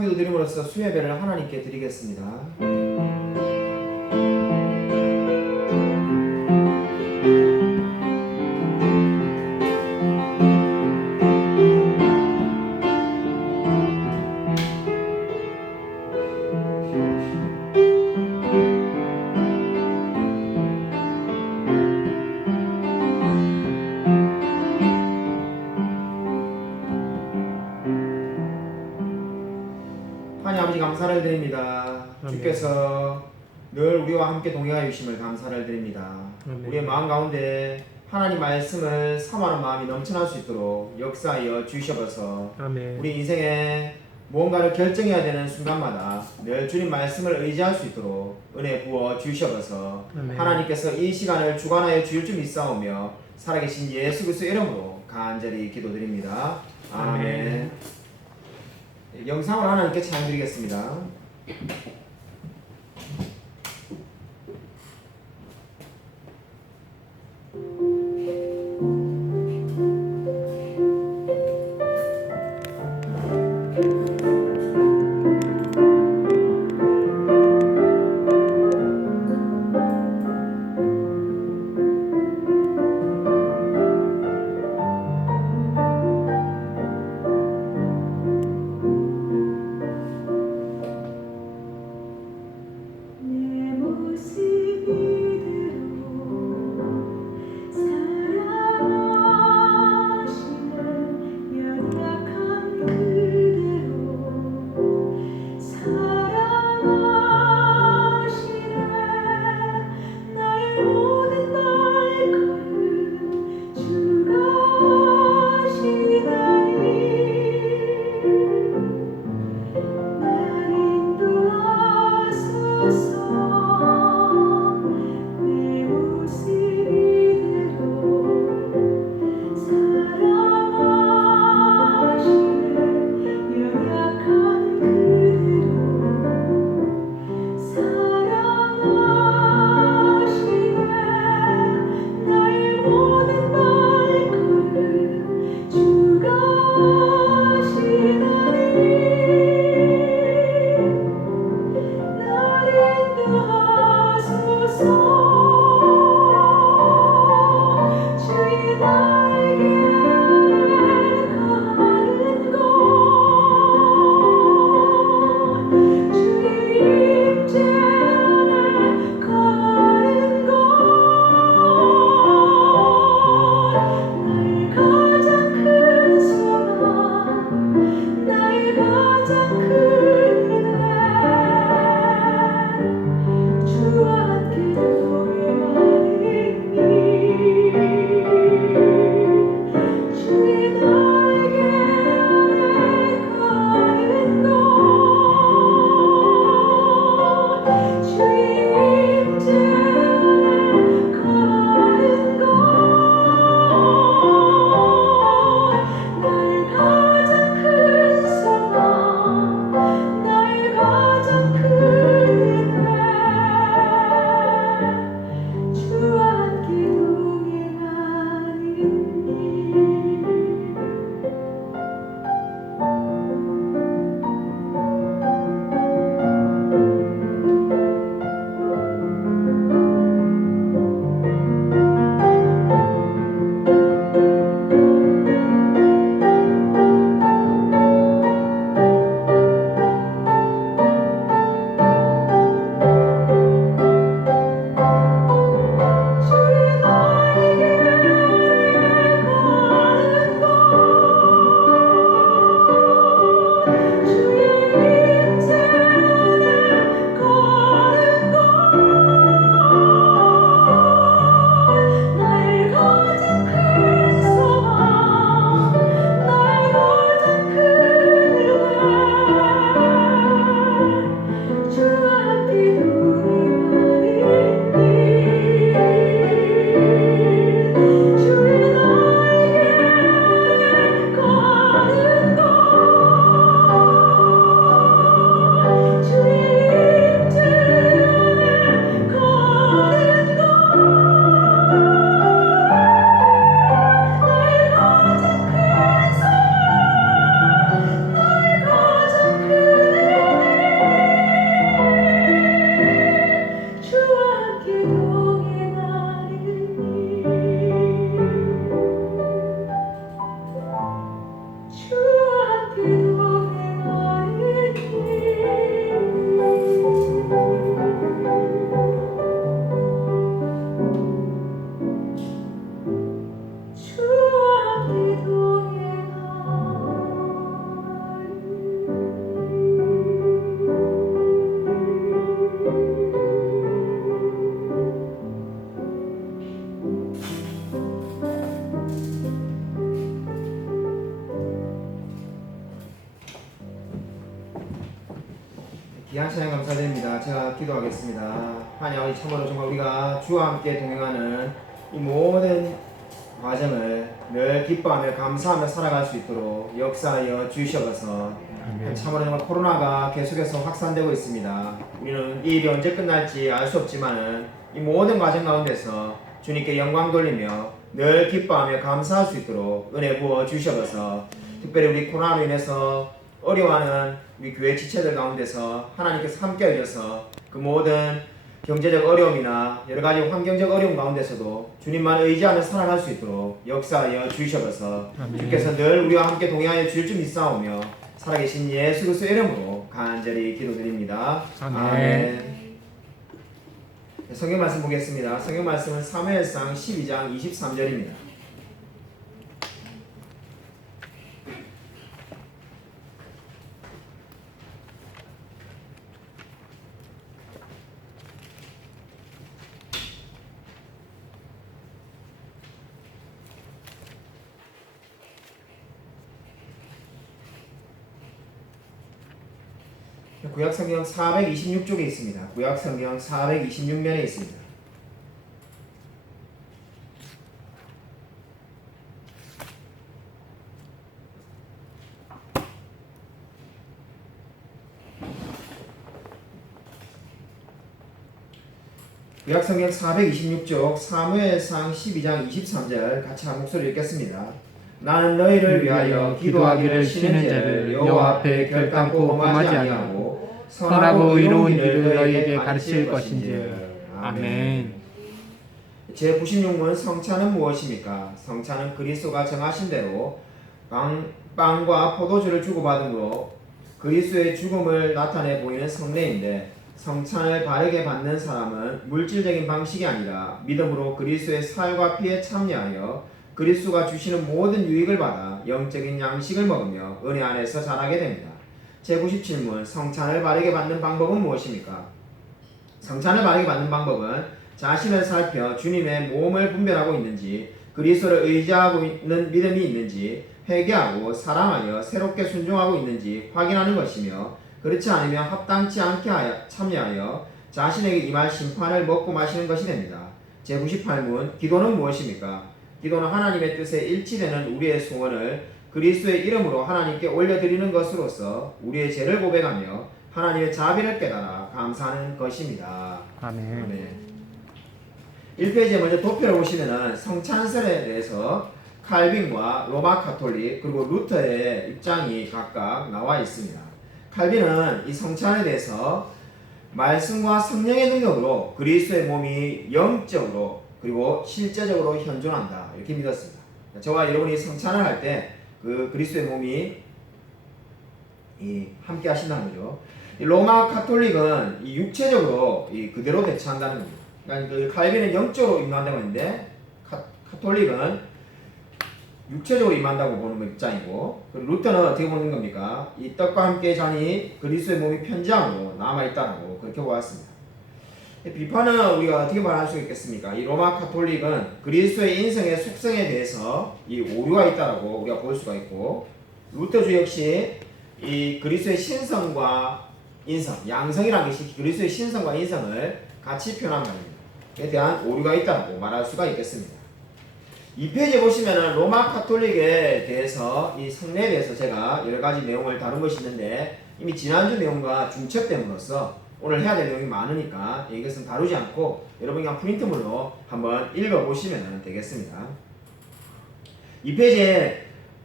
기도 드림으로써 수예배를 하나님께 드리겠습니다. 하나님 아버지 감사를 드립니다. 아멘. 주께서 늘 우리와 함께 동행하여 주심을 감사를 드립니다. 아멘. 우리의 마음 가운데 하나님 말씀을 사모하는 마음이 넘쳐날 수 있도록 역사하여 주시옵소서. 아멘. 우리 인생에 무언가를 결정해야 되는 순간마다 늘 주님 말씀을 의지할 수 있도록 은혜 부어 주시옵소서. 아멘. 하나님께서 이 시간을 주관하여 주실 줄 믿사오며 살아계신 예수 그리스도의 이름으로 간절히 기도드립니다. 아멘. 영상으로 하나님께 찬양드리겠습니다. 귀한 찬양 감사드립니다. 제가 기도하겠습니다. 하나님 아버지, 참으로 정말 우리가 주와 함께 동행하는 이 모든 과정을 늘 기뻐하며 감사하며 살아갈 수 있도록 역사하여 주시옵소서. 참으로 정말 코로나가 계속해서 확산되고 있습니다. 우리는 이 일이 언제 끝날지 알 수 없지만은 이 모든 과정 가운데서 주님께 영광 돌리며 늘 기뻐하며 감사할 수 있도록 은혜 부어 주시옵소서. 특별히 우리 코로나로 인해서 어려워하는 우리 교회 지체들 가운데서 하나님께서 함께 해주셔서 그 모든 경제적 어려움이나 여러 가지 환경적 어려움 가운데서도 주님만 의지하며 살아갈 수 있도록 역사하여 주시옵소서. 주께서 늘 우리와 함께 동행하여 주실 줄 믿사오며 살아계신 예수 그리스도의 이름으로 간절히 기도드립니다. 아멘. 성경 말씀 보겠습니다. 성경 말씀은 사무엘상 12장 23절입니다. 구약성경 426쪽에 있습니다. 구약성경 426면에 있습니다. 구약성경 426쪽 사무엘상 12장 23절 같이 한 목소리 읽겠습니다. 나는 너희를 위하여 기도하기를 쉬는 죄를 여호와 앞에 결단코 범하지 아니하고 선하고 의로운 일을 너희에게 가르칠 것인지. 아멘. 제96문 성찬은 무엇입니까? 성찬은 그리스도가 정하신 대로 빵과 포도주를 주고받음으로 그리스도의 죽음을 나타내 보이는 성례인데, 성찬을 바르게 받는 사람은 물질적인 방식이 아니라 믿음으로 그리스도의 살과 피에 참여하여 그리스도가 주시는 모든 유익을 받아 영적인 양식을 먹으며 은혜 안에서 자라게 됩니다. 제97문 성찬을 바르게 받는 방법은 무엇입니까? 성찬을 바르게 받는 방법은 자신을 살펴 주님의 몸을 분별하고 있는지, 그리스도를 의지하고 있는 믿음이 있는지, 회개하고 사랑하여 새롭게 순종하고 있는지 확인하는 것이며, 그렇지 않으면 합당치 않게 참여하여 자신에게 임할 심판을 먹고 마시는 것이 됩니다. 제98문 기도는 무엇입니까? 기도는 하나님의 뜻에 일치되는 우리의 소원을 그리스도의 이름으로 하나님께 올려드리는 것으로서 우리의 죄를 고백하며 하나님의 자비를 깨달아 감사하는 것입니다. 아멘. 아멘. 1페이지에 먼저 도표를 보시면은 성찬설에 대해서 칼빈과 로마 카톨릭 그리고 루터의 입장이 각각 나와 있습니다. 칼빈은 이 성찬에 대해서 말씀과 성령의 능력으로 그리스도의 몸이 영적으로 그리고 실제적으로 현존한다 이렇게 믿었습니다. 저와 여러분이 성찬을 할 때 그 그리스도의 몸이 함께 하신다는 거죠. 이 로마 카톨릭은 이 육체적으로 그대로 대처한다는 겁니다. 그러니까 그 칼빈은 영적으로 임한다고 했는데 카톨릭은 육체적으로 임한다고 보는 입장이고, 루터는 어떻게 보는 겁니까? 이 떡과 함께 잔이 그리스도의 몸이 편지함으로 남아있다고 그렇게 보았습니다. 비판은 우리가 어떻게 말할 수 있겠습니까? 이 로마 카톨릭은 그리스도의 인성의 속성에 대해서 이 오류가 있다고 우리가 볼 수가 있고, 루터주 역시 이 그리스도의 신성과 인성, 양성이라는 것이 그리스도의 신성과 인성을 같이 표현한 말입니다. 에 대한 오류가 있다고 말할 수가 있겠습니다. 2페이지에 보시면은 로마 카톨릭에 대해서 이 성례에 대해서 제가 여러 가지 내용을 다룬 것이 있는데, 이미 지난주 내용과 중첩됨으로써 오늘 해야 될 내용이 많으니까 이것은 다루지 않고 여러분이 그냥 프린트물로 한번 읽어보시면 되겠습니다. 2페이지에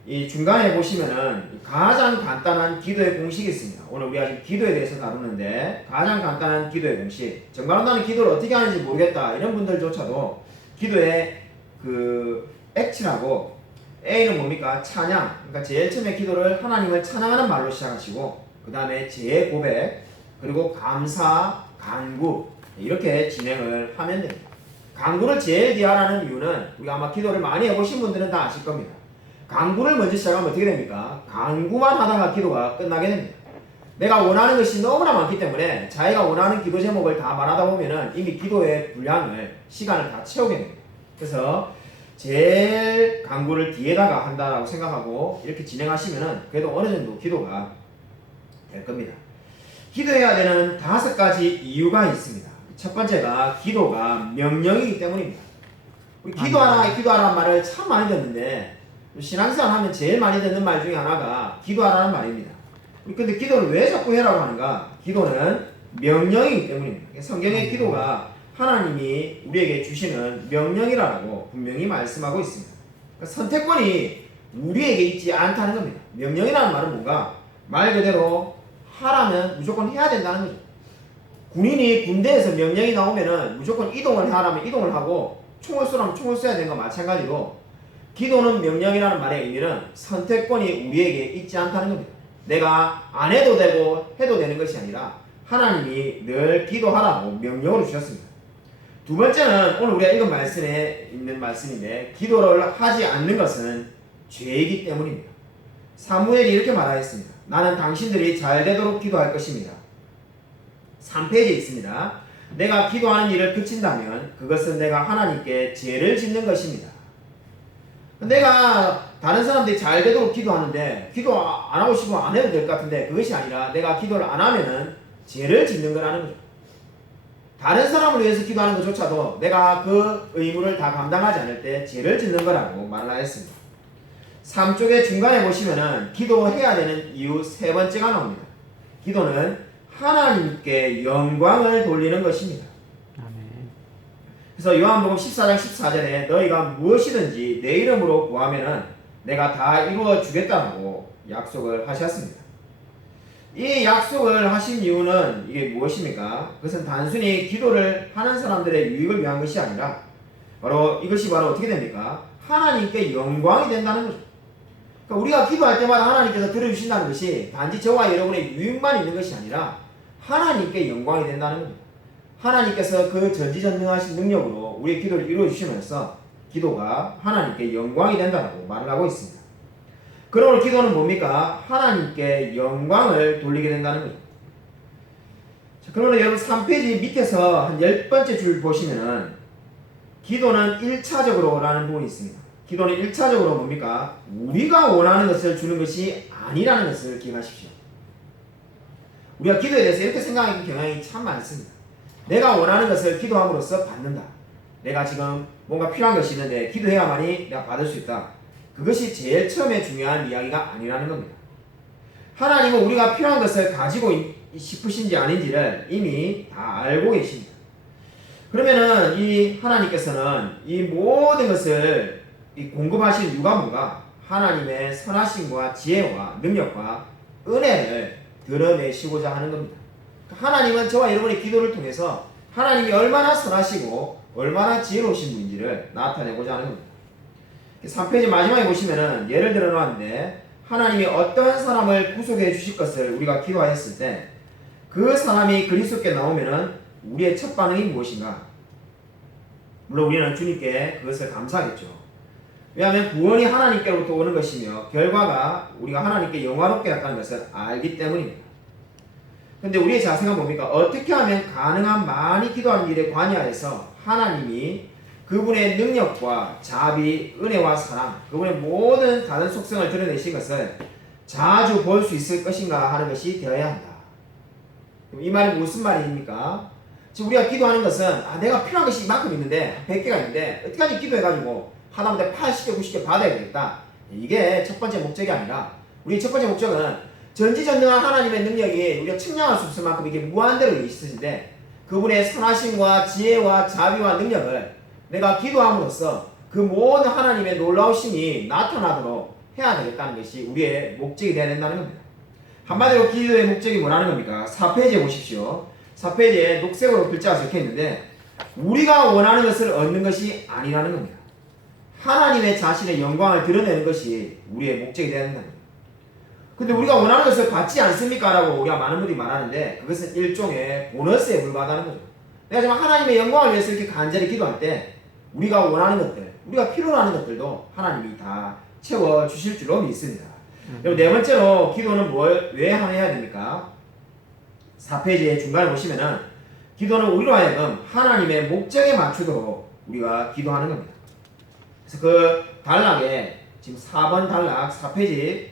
이 중간에 보시면은 가장 간단한 기도의 공식이 있습니다. 오늘 우리가 지금 기도에 대해서 다루는데, 가장 간단한 기도의 공식. 정말 나는 기도를 어떻게 하는지 모르겠다 이런 분들조차도 기도의 그 액치라고, A는 뭡니까? 찬양. 그러니까 제일 처음에 기도를 하나님을 찬양하는 말로 시작하시고, 그 다음에 제 고백, 그리고 감사, 간구 이렇게 진행을 하면 됩니다. 간구를 제일 기하라는 이유는 우리가 아마 기도를 많이 해보신 분들은 다 아실 겁니다. 간구를 먼저 시작하면 어떻게 됩니까? 간구만 하다가 기도가 끝나게 됩니다. 내가 원하는 것이 너무나 많기 때문에 자기가 원하는 기도 제목을 다 말하다 보면은 이미 기도의 분량을, 시간을 다 채우게 됩니다. 그래서 제일 간구를 뒤에다가 한다라고 생각하고 이렇게 진행하시면은 그래도 어느 정도 기도가 될 겁니다. 기도해야 되는 5가지 이유가 있습니다. 첫 번째가 기도가 명령이기 때문입니다. 우리 기도하라 말을 참 많이 듣는데 신앙생활 하면 제일 많이 듣는 말 중에 하나가 기도하라는 말입니다. 근데 기도를 왜 자꾸 해라고 하는가? 기도는 명령이기 때문입니다. 성경의 기도가 하나님이 우리에게 주시는 명령이라고 분명히 말씀하고 있습니다. 그러니까 선택권이 우리에게 있지 않다는 겁니다. 명령이라는 말은 뭔가? 말 그대로 하라면 무조건 해야 된다는 거죠. 군인이 군대에서 명령이 나오면은 무조건 이동을 하라면 이동을 하고 총을 쏘라면 총을 쏘야 되는 거 마찬가지로 기도는 명령이라는 말의 의미는 선택권이 우리에게 있지 않다는 겁니다. 내가 안 해도 되고 해도 되는 것이 아니라 하나님이 늘 기도하라고 명령을 주셨습니다. 두 번째는 오늘 우리가 읽은 말씀에 있는 말씀인데 기도를 하지 않는 것은 죄이기 때문입니다. 사무엘이 이렇게 말하였습니다. 나는 당신들이 잘 되도록 기도할 것입니다. 3페이지에 있습니다. 내가 기도하는 일을 그친다면 그것은 내가 하나님께 죄를 짓는 것입니다. 내가 다른 사람들이 잘 되도록 기도하는데 기도 안 하고 싶으면 안 해도 될 것 같은데 그것이 아니라 내가 기도를 안 하면은 죄를 짓는 거라는 거죠. 다른 사람을 위해서 기도하는 것조차도 내가 그 의무를 다 감당하지 않을 때 죄를 짓는 거라고 말을 하였습니다. 3쪽의 중간에 보시면은 기도해야 되는 이유 3번째가 나옵니다. 기도는 하나님께 영광을 돌리는 것입니다. 그래서 요한복음 14장 14절에 너희가 무엇이든지 내 이름으로 구하면은 내가 다 이루어 주겠다고 약속을 하셨습니다. 이 약속을 하신 이유는 이게 무엇입니까? 그것은 단순히 기도를 하는 사람들의 유익을 위한 것이 아니라 이것이 바로 어떻게 됩니까? 하나님께 영광이 된다는 거죠. 그러니까 우리가 기도할 때마다 하나님께서 들어주신다는 것이 단지 저와 여러분의 유익만 있는 것이 아니라 하나님께 영광이 된다는 겁니다. 하나님께서 그 전지전능하신 능력으로 우리의 기도를 이루어주시면서 기도가 하나님께 영광이 된다고 말을 하고 있습니다. 그러므로 기도는 뭡니까? 하나님께 영광을 돌리게 된다는 거죠. 자, 그러면 여러분 3페이지 밑에서 한 10번째 줄 보시면은 기도는 1차적으로 라는 부분이 있습니다. 기도는 1차적으로 뭡니까? 우리가 원하는 것을 주는 것이 아니라는 것을 기억하십시오. 우리가 기도에 대해서 이렇게 생각하는 경향이 참 많습니다. 내가 원하는 것을 기도함으로써 받는다. 내가 지금 뭔가 필요한 것이 있는데 기도해야만이 내가 받을 수 있다. 그것이 제일 처음에 중요한 이야기가 아니라는 겁니다. 하나님은 우리가 필요한 것을 가지고 싶으신지 아닌지를 이미 다 알고 계십니다. 그러면은 이 하나님께서는 이 모든 것을 공급하신 이유가 뭔가? 하나님의 선하심과 지혜와 능력과 은혜를 드러내시고자 하는 겁니다. 하나님은 저와 여러분의 기도를 통해서 하나님이 얼마나 선하시고 얼마나 지혜로우신 분인지를 나타내고자 하는 겁니다. 3페이지 마지막에 보시면은 예를 들어 놨는데 하나님이 어떤 사람을 구속해 주실 것을 우리가 기도하였을 때 그 사람이 그리스도께 나오면은 우리의 첫 반응이 무엇인가? 물론 우리는 주님께 그것을 감사하겠죠. 왜냐하면 구원이 하나님께로부터 오는 것이며 결과가 우리가 하나님께 영화롭게 났다는 것을 알기 때문입니다. 근데 우리의 자세가 뭡니까? 어떻게 하면 가능한 많이 기도하는 일에 관여해서 하나님이 그분의 능력과 자비, 은혜와 사랑, 그분의 모든 다른 속성을 드러내신 것을 자주 볼 수 있을 것인가 하는 것이 되어야 한다. 이 말이 무슨 말입니까? 지금 우리가 기도하는 것은 내가 필요한 것이 이만큼 있는데 100개가 있는데 어떻게까지 기도해가지고 하다못해 80개, 90개 받아야 되겠다. 이게 첫 번째 목적이 아니라 우리 첫 번째 목적은 전지전능한 하나님의 능력이 우리가 측량할 수 없을 만큼 이게 무한대로 있으신데 그분의 선하심과 지혜와 자비와 능력을 내가 기도함으로써 그 모든 하나님의 놀라우심이 나타나도록 해야 되겠다는 것이 우리의 목적이 되어야 된다는 겁니다. 한마디로 기도의 목적이 뭐라는 겁니까? 4페이지에 보십시오. 4페이지에 녹색으로 글자가 적혀 있는데 우리가 원하는 것을 얻는 것이 아니라는 겁니다. 하나님의 자신의 영광을 드러내는 것이 우리의 목적이 되어야 된다는 겁니다. 근데 우리가 원하는 것을 받지 않습니까? 라고 우리가 많은 분들이 말하는데 그것은 일종의 보너스에 불과하다는 거죠. 내가 지금 하나님의 영광을 위해서 이렇게 간절히 기도할 때 우리가 원하는 것들, 우리가 필요로 하는 것들도 하나님이 다 채워주실 줄로 믿습니다. 그리고 네 번째로 기도는 왜 해야 됩니까? 4페이지의 중간에 보시면은 기도는 우리로 하여금 하나님의 목적에 맞추도록 우리가 기도하는 겁니다. 그래서 그 단락에 지금 4번 단락 4페이지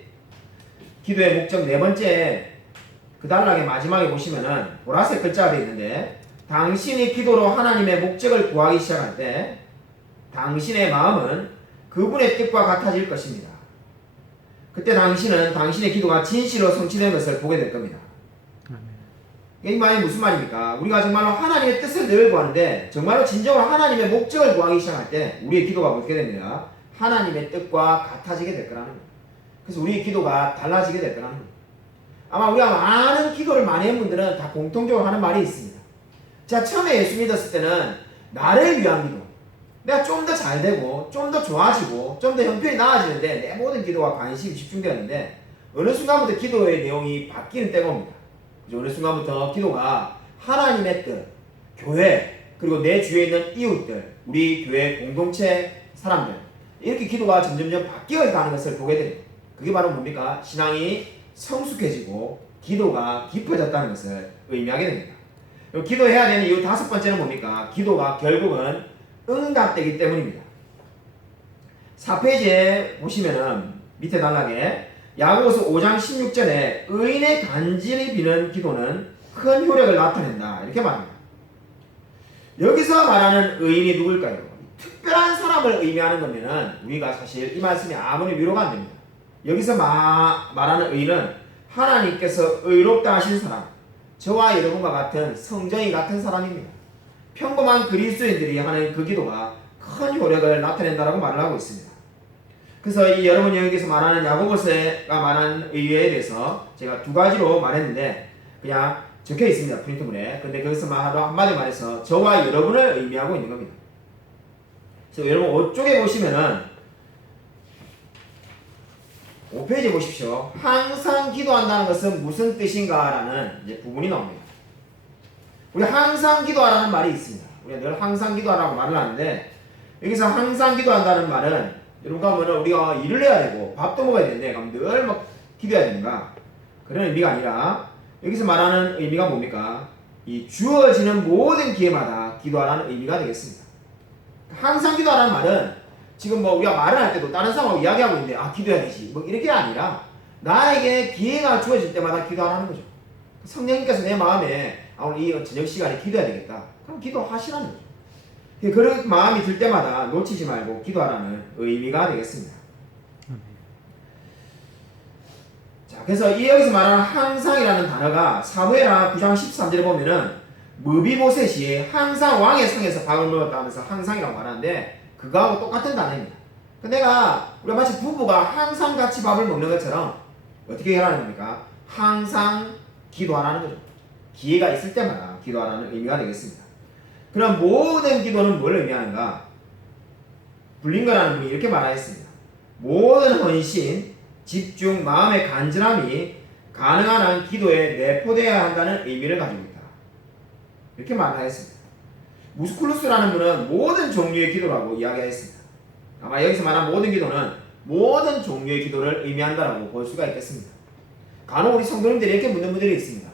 기도의 목적 네 번째 그 단락의 마지막에 보시면은 보라색 글자가 되어 있는데, 당신이 기도로 하나님의 목적을 구하기 시작할 때 당신의 마음은 그분의 뜻과 같아질 것입니다. 그때 당신은 당신의 기도가 진실로 성취된 것을 보게 될 겁니다. 이 말이 무슨 말입니까? 우리가 정말로 하나님의 뜻을 늘 구하는데 정말로 진정으로 하나님의 목적을 구하기 시작할 때 우리의 기도가 어떻게 됩니다? 하나님의 뜻과 같아지게 될 거라는 거예요. 그래서 우리의 기도가 달라지게 될 거라는 거예요. 아마 우리가 많은 기도를 많이 한 분들은 다 공통적으로 하는 말이 있습니다. 제가 처음에 예수 믿었을 때는 나를 위한 기도, 내가 좀 더 잘 되고 좀 더 좋아지고 좀 더 형편이 나아지는데 내 모든 기도와 관심이 집중되었는데, 어느 순간부터 기도의 내용이 바뀌는 때가 옵니다. 어느 순간부터 기도가 하나님의 뜻, 교회, 그리고 내 주위에 있는 이웃들, 우리 교회 공동체 사람들, 이렇게 기도가 점점점 바뀌어 가는 것을 보게 됩니다. 그게 바로 뭡니까? 신앙이 성숙해지고 기도가 깊어졌다는 것을 의미하게 됩니다. 기도해야 되는 이유 5번째는 뭡니까? 기도가 결국은 응답되기 때문입니다. 4페이지에 보시면은 밑에 단락에 야고보서 5장 16절에 의인의 간절히 비는 기도는 큰 효력을 나타낸다, 이렇게 말합니다. 여기서 말하는 의인이 누굴까요? 특별한 사람을 의미하는 거면은 우리가 사실 이 말씀이 아무리 위로가 안 됩니다. 여기서 말하는 의인은 하나님께서 의롭다 하신 사람, 저와 여러분과 같은 성정이 같은 사람입니다. 평범한 그리스도인들이 하는 그 기도가 큰 효력을 나타낸다라고 말을 하고 있습니다. 그래서 이 여러분이 여기서 말하는 야고보서가 말하는 의에 대해서 제가 2가지로 말했는데 그냥 적혀 있습니다, 프린트물에. 근데 거기서 한마디 말해서 저와 여러분을 의미하고 있는 겁니다. 그래서 여러분 5쪽에 보시면은 5페이지 보십시오. 항상 기도한다는 것은 무슨 뜻인가 라는 이제 부분이 나옵니다. 우리 항상 기도하라는 말이 있습니다. 우리가 늘 항상 기도하라고 말을 하는데, 여기서 항상 기도한다는 말은 여러분 가면은 우리가 일을 해야 되고 밥도 먹어야 되는데 그럼 늘 막 기도해야 되는가? 그런 의미가 아니라 여기서 말하는 의미가 뭡니까? 이 주어지는 모든 기회마다 기도하라는 의미가 되겠습니다. 항상 기도하라는 말은 지금 뭐 우리가 말을 할 때도 다른 사람하고 이야기하고 있는데 기도해야 되지 뭐 이렇게 아니라 나에게 기회가 주어질 때마다 기도하라는 거죠. 성령님께서 내 마음에 오늘 이 저녁 시간에 기도해야 되겠다, 그럼 기도하시라는 거죠. 그런 마음이 들 때마다 놓치지 말고 기도하라는 의미가 되겠습니다. 자, 그래서 여기서 말하는 항상이라는 단어가 사무엘하 9장 13절에 보면은 무비보셋이 항상 왕의 상에서 밥을 먹었다 하면서 항상이라고 말하는데 그거하고 똑같은 단어입니다. 우리가 마치 부부가 항상 같이 밥을 먹는 것처럼 어떻게 하라는 겁니까? 항상 기도하라는 거죠. 기회가 있을 때마다 기도하라는 의미가 되겠습니다. 그럼 모든 기도는 뭘 의미하는가? 불린거라는 분이 이렇게 말하였습니다. 모든 헌신, 집중, 마음의 간절함이 가능한 한 기도에 내포되어야 한다는 의미를 가지고 있다, 이렇게 말하였습니다. 무스쿨루스라는 분은 모든 종류의 기도라고 이야기하였습니다. 아마 여기서 말한 모든 기도는 모든 종류의 기도를 의미한다라고 볼 수가 있겠습니다. 간혹 우리 성도님들이 이렇게 묻는 분들이 있습니다.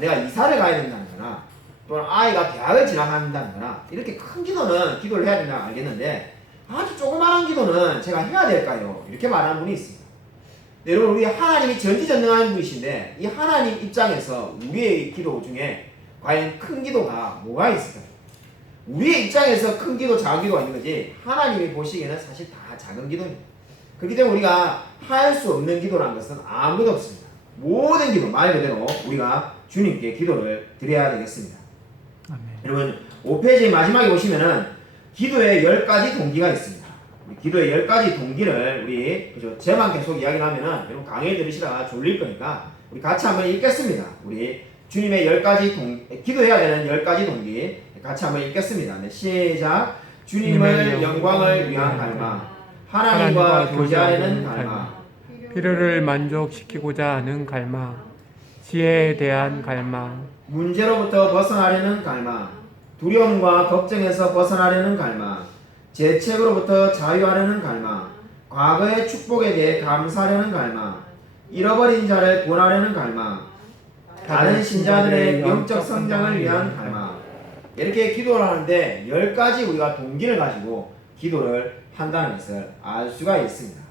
내가 이사를 가야 된다는 거나 또는 아이가 대학을 진학한다는 거나 이렇게 큰 기도는 기도를 해야 된다고 알겠는데 아주 조그마한 기도는 제가 해야 될까요? 이렇게 말하는 분이 있습니다. 네, 여러분, 우리 하나님이 전지전능한 분이신데 이 하나님 입장에서 우리의 기도 중에 과연 큰 기도가 뭐가 있을까요? 우리의 입장에서 큰 기도, 작은 기도가 있는 거지 하나님이 보시기에는 사실 다 작은 기도입니다. 그렇기 때문에 우리가 할 수 없는 기도라는 것은 아무것도 없습니다. 모든 기도, 말 그대로 우리가 주님께 기도를 드려야 되겠습니다. 아멘. 여러분 5페이지 마지막에 보시면은 기도의 10가지 동기가 있습니다. 기도의 10가지 동기를 우리 제만 계속 이야기를 하면은 여러분 강의 들으시다가 졸릴 거니까 우리 같이 한번 읽겠습니다. 우리 주님의 10가지 기도해야 되는 10가지 동기 같이 한번 읽겠습니다. 네, 시작. 주님을 영광을 위한 갈망, 하나님과 교제하려는 갈망, 필요를 만족시키고자 하는 갈망, 지혜에 대한 갈망, 문제로부터 벗어나려는 갈망, 두려움과 걱정에서 벗어나려는 갈망, 죄책으로부터 자유하려는 갈망, 과거의 축복에 대해 감사하려는 갈망, 잃어버린 자를 구원하려는 갈망, 다른 신자들의 영적 성장을 위한 갈망. 이렇게 기도를 하는데 10가지 우리가 동기를 가지고 기도를 한다는 것을 알 수가 있습니다.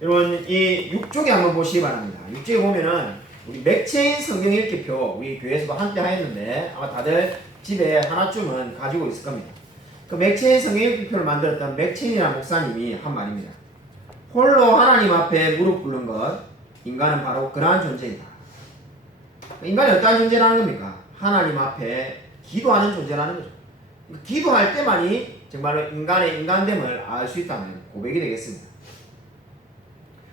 여러분 이 6쪽에 한번 보시기 바랍니다. 6쪽에 보면은 우리 맥체인 성경 읽기표 우리 교회에서도 한때 하였는데 아마 다들 집에 하나쯤은 가지고 있을 겁니다. 그 맥체인 성경 읽기표를 만들었던 맥체인이라는 목사님이 한 말입니다. 홀로 하나님 앞에 무릎 꿇는 것, 인간은 바로 그러한 존재이다. 인간이 어떠한 존재라는 겁니까? 하나님 앞에 기도하는 존재라는 거죠. 기도할 때만이 정말로 인간의 인간됨을 알 수 있다는 고백이 되겠습니다.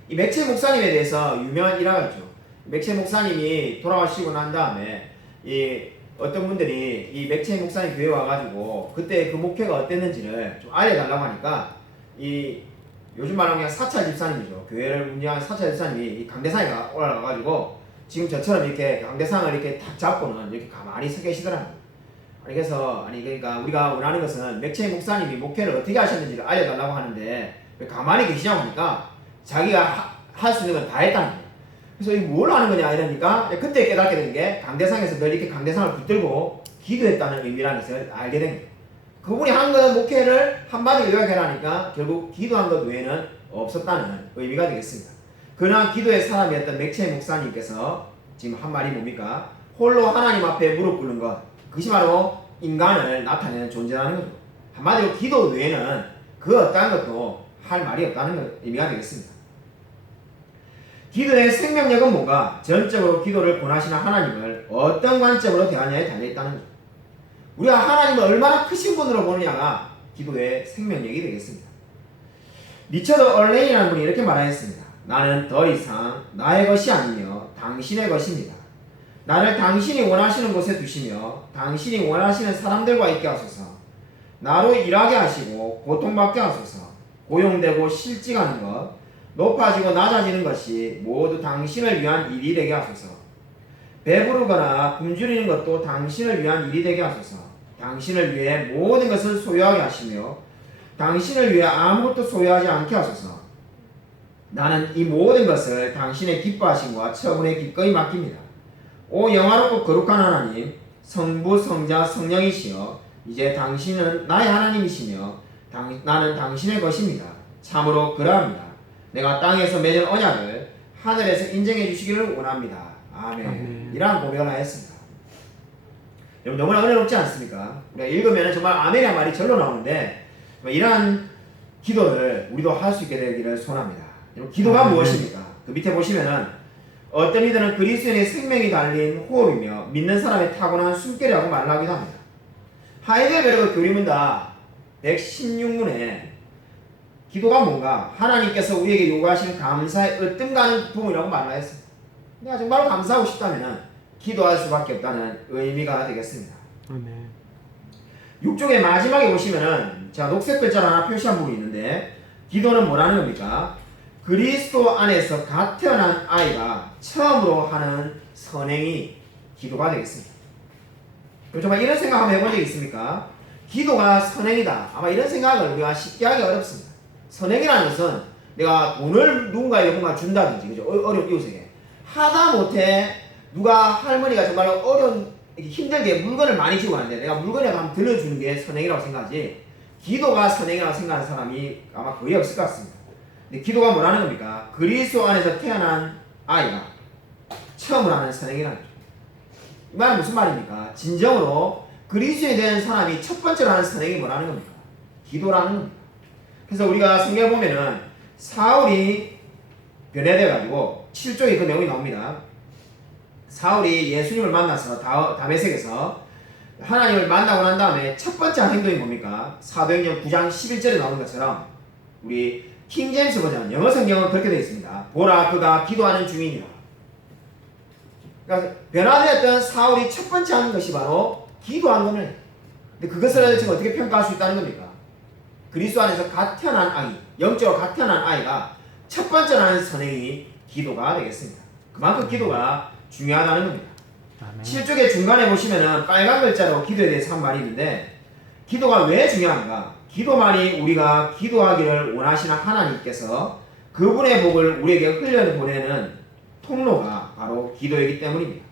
이 맥체 목사님에 대해서 유명한 일화가 있죠. 맥체 목사님이 돌아가시고 난 다음에 이 어떤 분들이 이 맥체 목사님 교회 와가지고 그때 그 목회가 어땠는지를 좀 알려달라고 하니까 이 요즘 말하면 그냥 사찰 집사님이죠. 교회를 운영하는 사찰 집사님이 이 강대상에 올라가가지고 지금 저처럼 이렇게 강대상을 이렇게 탁 잡고는 이렇게 가만히 서 계시더라고요. 그래서 그러니까 우리가 원하는 것은 맥체 목사님이 목회를 어떻게 하셨는지를 알려달라고 하는데 왜 가만히 계시냐고 하니까 자기가 할 수 있는 건 다 했다는 거예요. 그래서 이게 뭘 하는 거냐 이러니까 그때 깨닫게 된 게 강대상에서 늘 이렇게 강대상을 붙들고 기도했다는 의미라는 것을 알게 된 거예요. 그분이 한 건 목회를 한마디로 요약해라니까 결국 기도한 것 외에는 없었다는 의미가 되겠습니다. 그러나 기도의 사람이었던 맥체 목사님께서 지금 한 말이 뭡니까? 홀로 하나님 앞에 무릎 꿇는 것, 그것이 바로 인간을 나타내는 존재라는 거죠. 한마디로 기도 외에는 그 어떠한 것도 할 말이 없다는 의미가 되겠습니다. 기도의 생명력은 뭔가? 전적으로 기도를 권하시는 하나님을 어떤 관점으로 대하냐에 달려있다는 거죠. 우리가 하나님을 얼마나 크신 분으로 보느냐가 기도의 생명력이 되겠습니다. 리처드 얼레인이라는 분이 이렇게 말하였습니다. 나는 더 이상 나의 것이 아니며 당신의 것입니다. 나를 당신이 원하시는 곳에 두시며 당신이 원하시는 사람들과 있게 하소서. 나로 일하게 하시고 고통받게 하소서. 고용되고 실직하는 것, 높아지고 낮아지는 것이 모두 당신을 위한 일이 되게 하소서. 배부르거나 굶주리는 것도 당신을 위한 일이 되게 하소서. 당신을 위해 모든 것을 소유하게 하시며 당신을 위해 아무것도 소유하지 않게 하소서. 나는 이 모든 것을 당신의 기뻐하심과 처분에 기꺼이 맡깁니다. 오 영화롭고 거룩한 하나님, 성부, 성자, 성령이시여, 이제 당신은 나의 하나님이시며 나는 당신의 것입니다. 참으로 그러합니다. 내가 땅에서 맺은 언약을 하늘에서 인정해 주시기를 원합니다. 아멘. 이러한 고백을 하였습니다. 여러분 너무나 은혜롭지 않습니까? 우리가 읽으면 정말 아멘이란 말이 절로 나오는데 이러한 기도를 우리도 할 수 있게 되기를 소원합니다. 여러분 기도가 무엇입니까? 그 밑에 보시면은 어떤 이들은 그리스도인의 생명이 달린 호흡이며 믿는 사람의 타고난 숨결이라고 말을 하기도 합니다. 하이델베르그 교리문답 116문에 기도가 뭔가? 하나님께서 우리에게 요구하시는 감사의 으뜸가는 부분이라고 말을 했습니다. 내가 정말로 감사하고 싶다면 기도할 수밖에 없다는 의미가 되겠습니다. 6쪽의 마지막에 보시면은 제가 녹색 글자로 하나 표시한 부분이 있는데 기도는 뭐라는 겁니까? 그리스도 안에서 갓 태어난 아이가 처음으로 하는 선행이 기도가 되겠습니다. 정말 이런 생각 한번 해본 적 있습니까? 기도가 선행이다. 아마 이런 생각을 우리가 쉽게 하기 어렵습니다. 선행이라는 것은 내가 돈을 누군가에게 뭔가 준다든지, 그죠? 어려운 이웃에게. 하다 못해 누가 할머니가 정말 어려운, 힘들게 물건을 많이 주고 가는데 내가 물건에 한번 들려주는 게 선행이라고 생각하지, 기도가 선행이라고 생각하는 사람이 아마 거의 없을 것 같습니다. 근데 기도가 뭐라는 겁니까? 그리스도 안에서 태어난 아이가 처음으로 하는 선행이라는 거죠. 이 말은 무슨 말입니까? 진정으로 그리스도에 대한 사람이 첫 번째로 하는 선행이 뭐라는 겁니까? 기도라는 겁니다. 그래서 우리가 성경에 보면은 사울이 변해돼가지고 7쪽에 그 내용이 나옵니다. 사울이 예수님을 만나서 다메섹에서 하나님을 만나고 난 다음에 첫 번째 행동이 뭡니까? 사도행전 9장 11절에 나오는 것처럼 우리 킹제임스 버전 영어 성경은 그렇게 되어 있습니다. 보라 그가 기도하는 중이니라. 그러니까 변화되었던 사울이 첫 번째 하는 것이 바로 기도하는 겁니다. 근데 그것을 지금 어떻게 평가할 수 있다는 겁니까? 그리스도 안에서 갓 태어난 아이, 영적으로 갓 태어난 아이가 첫 번째로 하는 선행이 기도가 되겠습니다. 그만큼 기도가 중요하다는 겁니다. 7쪽의 중간에 보시면은 빨간 글자로 기도에 대해서 한 말이 있는데 기도가 왜 중요한가? 기도만이 우리가 기도하기를 원하시는 하나님께서 그분의 복을 우리에게 흘려보내는 통로가 바로 기도이기 때문입니다.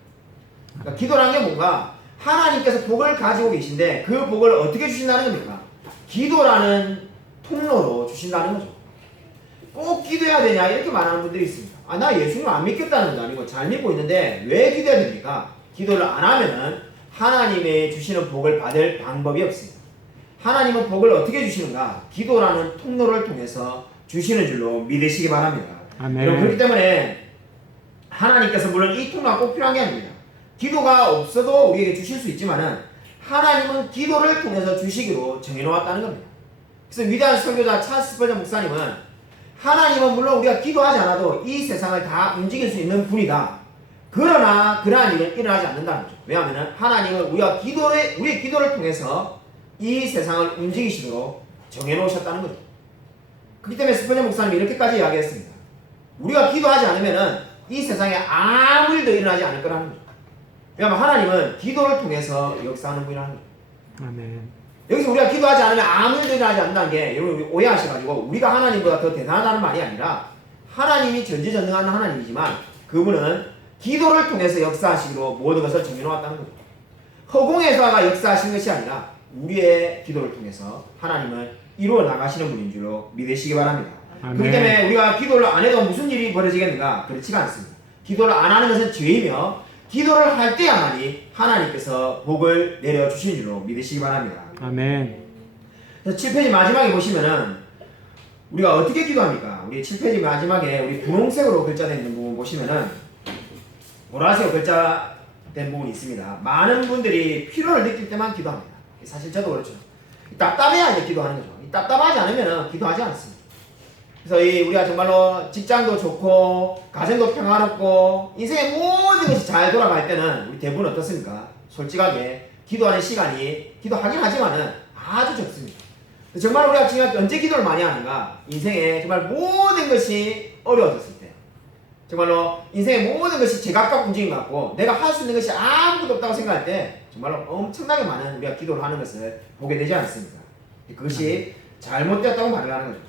그러니까 기도라는 게 뭔가? 하나님께서 복을 가지고 계신데 그 복을 어떻게 주신다는 겁니까? 기도라는 통로로 주신다는 거죠. 꼭 기도해야 되냐 이렇게 말하는 분들이 있습니다. 나 예수님 안 믿겠다는 것도 아니고 잘 믿고 있는데 왜 기도해야 됩니까? 기도를 안 하면은 하나님의 주시는 복을 받을 방법이 없습니다. 하나님은 복을 어떻게 주시는가? 기도라는 통로를 통해서 주시는 줄로 믿으시기 바랍니다. 아멘. 여러분, 그렇기 때문에 하나님께서 물론 이 통로가 꼭 필요한 게 아닙니다. 기도가 없어도 우리에게 주실 수 있지만은 하나님은 기도를 통해서 주시기로 정해놓았다는 겁니다. 그래서 위대한 설교자 찰스 스펄전 목사님은 하나님은 물론 우리가 기도하지 않아도 이 세상을 다 움직일 수 있는 분이다. 그러나 그러한 일은 일어나지 않는다는 거죠. 왜냐하면 하나님은 우리의 기도를 통해서 이 세상을 움직이시도록 정해놓으셨다는 거죠. 그렇기 때문에 스펄전 목사님이 이렇게까지 이야기했습니다. 우리가 기도하지 않으면 이 세상에 아무 일도 일어나지 않을 거라는 거죠. 왜냐하면 하나님은 기도를 통해서 역사하는 분이라는 거죠. 아멘. 여기서 우리가 기도하지 않으면 아무 일도 일어나지 않는다는 게 여러분 오해하셔가지고 우리가 하나님보다 더 대단하다는 말이 아니라 하나님이 전지전능한 하나님이지만 그분은 기도를 통해서 역사하시기로 모든 것을 정해놓았다는 거죠. 허공에서가 역사하시는 것이 아니라 우리의 기도를 통해서 하나님은 이루어 나가시는 분인 줄로 믿으시기 바랍니다. 아멘. 그렇기 때문에 우리가 기도를 안 해도 무슨 일이 벌어지겠는가? 그렇지가 않습니다. 기도를 안 하는 것은 죄이며 기도를 할 때야만이 하나님께서 복을 내려주신 줄로 믿으시기 바랍니다. 아멘. 7페이지 마지막에 보시면은 우리가 어떻게 기도합니까? 우리 7페이지 마지막에 우리 분홍색으로 글자된 있는 부분 보시면은 보라색 글자된 부분이 있습니다. 많은 분들이 필요를 느낄 때만 기도합니다. 사실 저도 그렇죠. 답답해야 이제 기도하는 거죠. 답답하지 않으면 기도하지 않습니다. 그래서 우리가 정말로 직장도 좋고 가정도 평화롭고 인생의 모든 것이 잘 돌아갈 때는 우리 대부분 어떻습니까? 솔직하게 기도하는 시간이 기도하긴 하지만은 아주 적습니다. 정말 우리가 지금 언제 기도를 많이 하는가? 인생에 정말 모든 것이 어려워졌을 때, 정말로 인생의 모든 것이 제각각 움직인 것 같고 내가 할 수 있는 것이 아무것도 없다고 생각할 때 정말로 엄청나게 많은 우리가 기도를 하는 것을 보게 되지 않습니까? 그것이 잘못되었다고 말을 하는 거죠.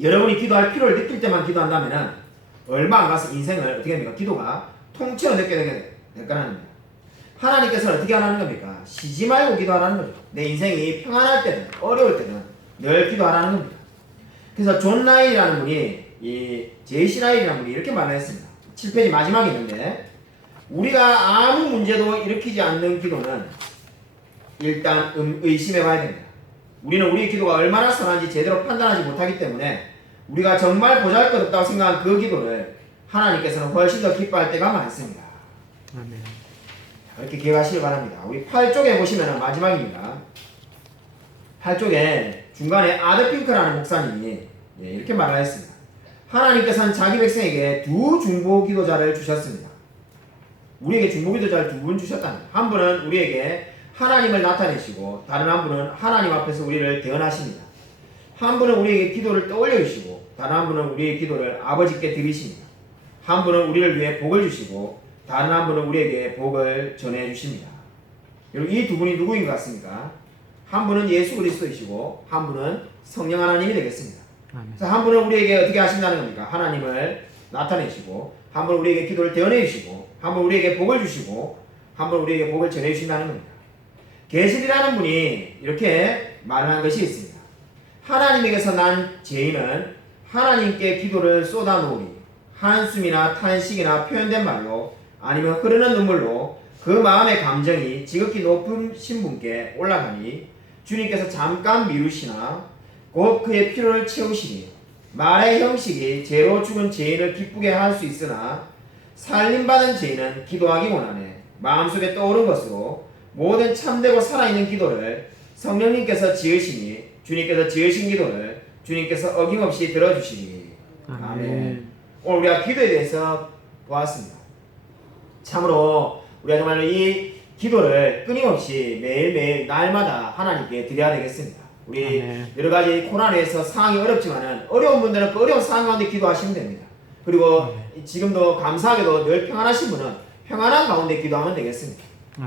여러분이 기도할 필요를 느낄 때만 기도한다면 얼마 안 가서 인생을 어떻게 합니까? 기도가 통째로 느껴야 될 거라는 겁니다. 하나님께서는 어떻게 하라는 겁니까? 쉬지 말고 기도하라는 거죠. 내 인생이 평안할 때는 어려울 때는 늘 기도하라는 겁니다. 그래서 존 라일이라는 분이 이 제이시 라일이라는 분이 이렇게 말을 했습니다. 7페이지 마지막에 있는데 우리가 아무 문제도 일으키지 않는 기도는 일단 의심해 봐야 됩니다. 우리는 우리의 기도가 얼마나 선한지 제대로 판단하지 못하기 때문에 우리가 정말 보잘것없다고 생각한 그 기도를 하나님께서는 훨씬 더 기뻐할 때가 많습니다. 아멘. 이렇게 기억하시길 바랍니다. 우리 8쪽에 보시면 마지막입니다. 8쪽에 중간에 아드핑크라는 목사님이 이렇게 말을 했습니다. 하나님께서는 자기 백성에게 두 중보 기도자를 주셨습니다. 우리에게 중보 기도자를 두 분 주셨다는 거예요. 한 분은 우리에게 하나님을 나타내시고 다른 한 분은 하나님 앞에서 우리를 대언하십니다. 한 분은 우리에게 기도를 떠올려 주시고 다른 한 분은 우리의 기도를 아버지께 드리십니다. 한 분은 우리를 위해 복을 주시고 다른 한 분은 우리에게 복을 전해 주십니다. 여러분 이 두 분이 누구인 것 같습니까? 한 분은 예수 그리스도이시고 한 분은 성령 하나님이 되겠습니다. 그래서 한 분은 우리에게 어떻게 하신다는 겁니까? 하나님을 나타내시고 한 분은 우리에게 기도를 대언해 주시고 한 분은 우리에게 복을 주시고 한 분은 우리에게 복을 전해 주신다는 겁니다. 게슬이라는 분이 이렇게 말한 것이 있습니다. 하나님에게서 난 죄인은 하나님께 기도를 쏟아놓으리 한숨이나 탄식이나 표현된 말로 아니면 흐르는 눈물로 그 마음의 감정이 지극히 높으신 분께 올라가니 주님께서 잠깐 미루시나 곧 그의 필요를 채우시니 말의 형식이 죄로 죽은 죄인을 기쁘게 할 수 있으나 살림받은 죄인은 기도하기 원하네 마음속에 떠오른 것으로 모든 참되고 살아있는 기도를 성령님께서 지으시니 주님께서 지으신 기도를 주님께서 어김없이 들어주시니 아멘. 오늘 우리가 기도에 대해서 보았습니다. 참으로 우리가 정말로 이 기도를 끊임없이 매일매일 날마다 하나님께 드려야 되겠습니다. 우리 여러가지 코로나에서 상황이 어렵지만은 어려운 분들은 그 어려운 상황 가운데 기도하시면 됩니다. 그리고 지금도 감사하게도 늘 평안하신 분은 평안한 가운데 기도하면 되겠습니다.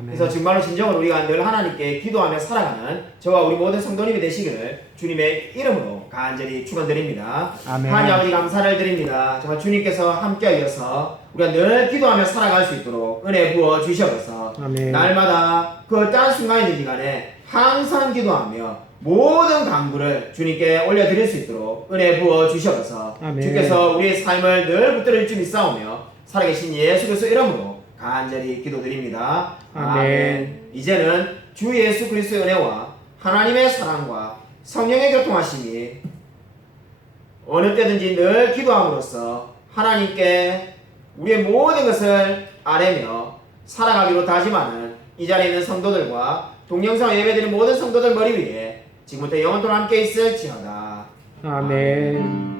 그래서 정말로 진정으로 우리가 늘 하나님께 기도하며 살아가는 저와 우리 모든 성도님이 되시기를 주님의 이름으로 간절히 축원드립니다. 하나님 아버지 감사를 드립니다. 정말 주님께서 함께하여서 우리가 늘 기도하며 살아갈 수 있도록 은혜 부어 주시옵소서. 날마다 그 어떠한 순간이든지 간에 항상 기도하며 모든 간구를 주님께 올려드릴 수 있도록 은혜 부어 주시옵소서. 아멘. 주께서 우리의 삶을 늘 붙들어 줄 믿사오며 살아계신 예수 그리스도 이름으로 간절히 기도드립니다. 아멘. 이제는 주 예수 그리스도의 은혜와 하나님의 사랑과 성령의 교통하심이 어느 때든지 늘 기도함으로써 하나님께 우리의 모든 것을 아뢰며 살아가기로 다짐하는 이 자리에 있는 성도들과 동영상 예배드리는 모든 성도들 머리 위에 지금부터 영원토록 함께 있을지어다. 아멘.